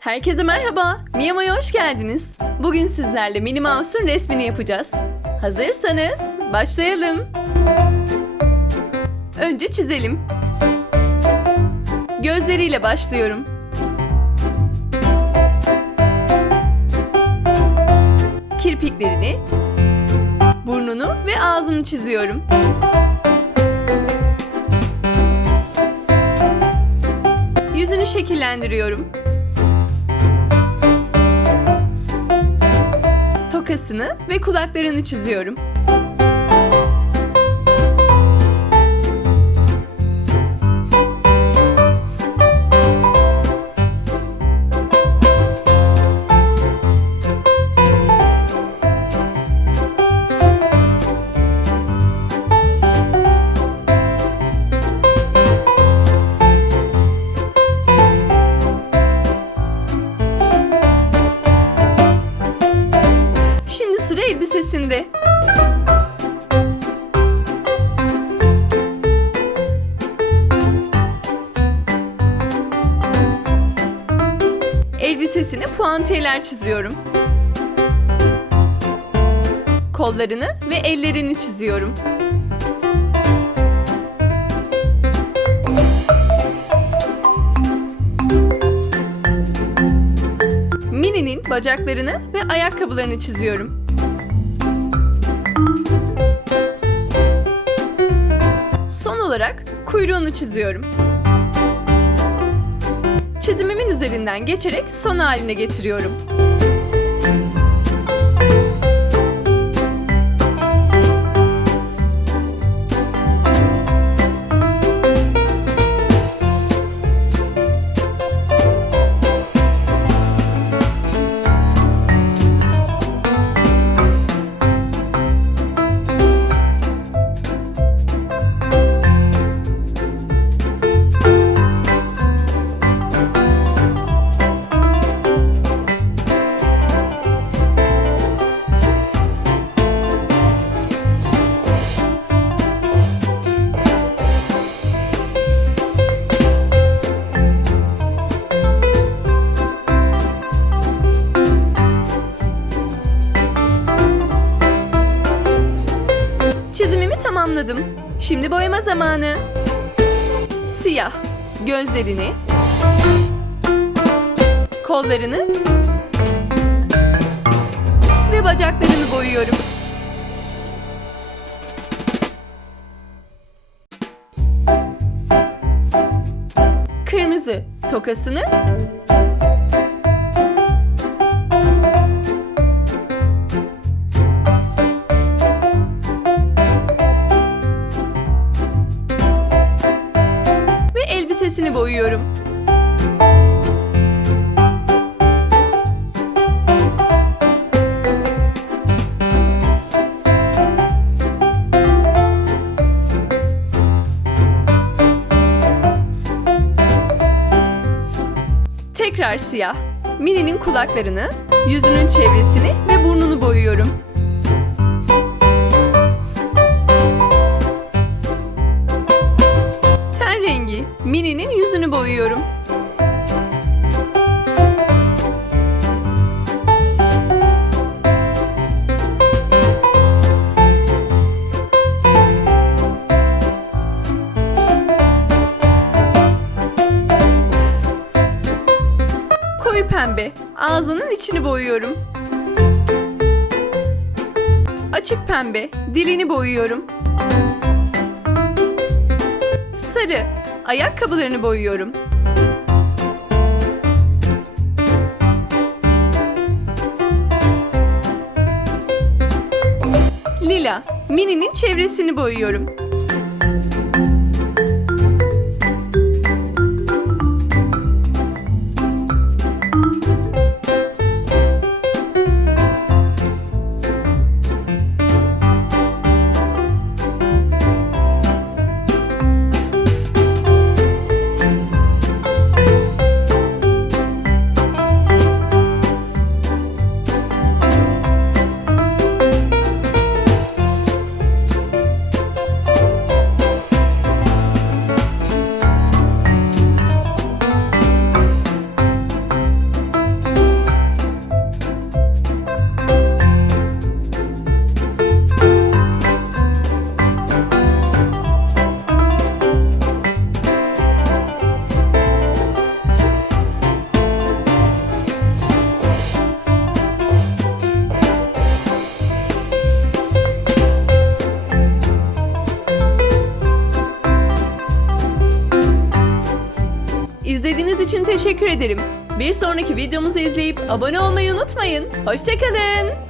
Herkese merhaba. Miyama'ya hoş geldiniz. Bugün sizlerle Minnie Mouse'un resmini yapacağız. Hazırsanız başlayalım. Önce çizelim. Gözleriyle başlıyorum. Kirpiklerini, burnunu ve ağzını çiziyorum. Yüzünü şekillendiriyorum. Tokasını ve kulaklarını çiziyorum. Elbisesinde. Elbisesine puantiyeler çiziyorum. Kollarını ve ellerini çiziyorum. Mini'nin bacaklarını ve ayakkabılarını çiziyorum. Son olarak kuyruğunu çiziyorum. Çizimimin üzerinden geçerek son haline getiriyorum. Tamamladım. Şimdi boyama zamanı. Siyah. Gözlerini. Kollarını. Ve bacaklarını boyuyorum. Kırmızı tokasını elbisesini boyuyorum. Tekrar siyah. Mini'nin kulaklarını, yüzünün çevresini ve burnunu boyuyorum. Rengi. Mini'nin yüzünü boyuyorum. Koyu pembe. Ağzının içini boyuyorum. Açık pembe. Dilini boyuyorum. Sarı. Ayakkabılarını boyuyorum. Lila. Mini'nin çevresini boyuyorum. Teşekkür ederim. Bir sonraki videomuzu izleyip abone olmayı unutmayın. Hoşçakalın.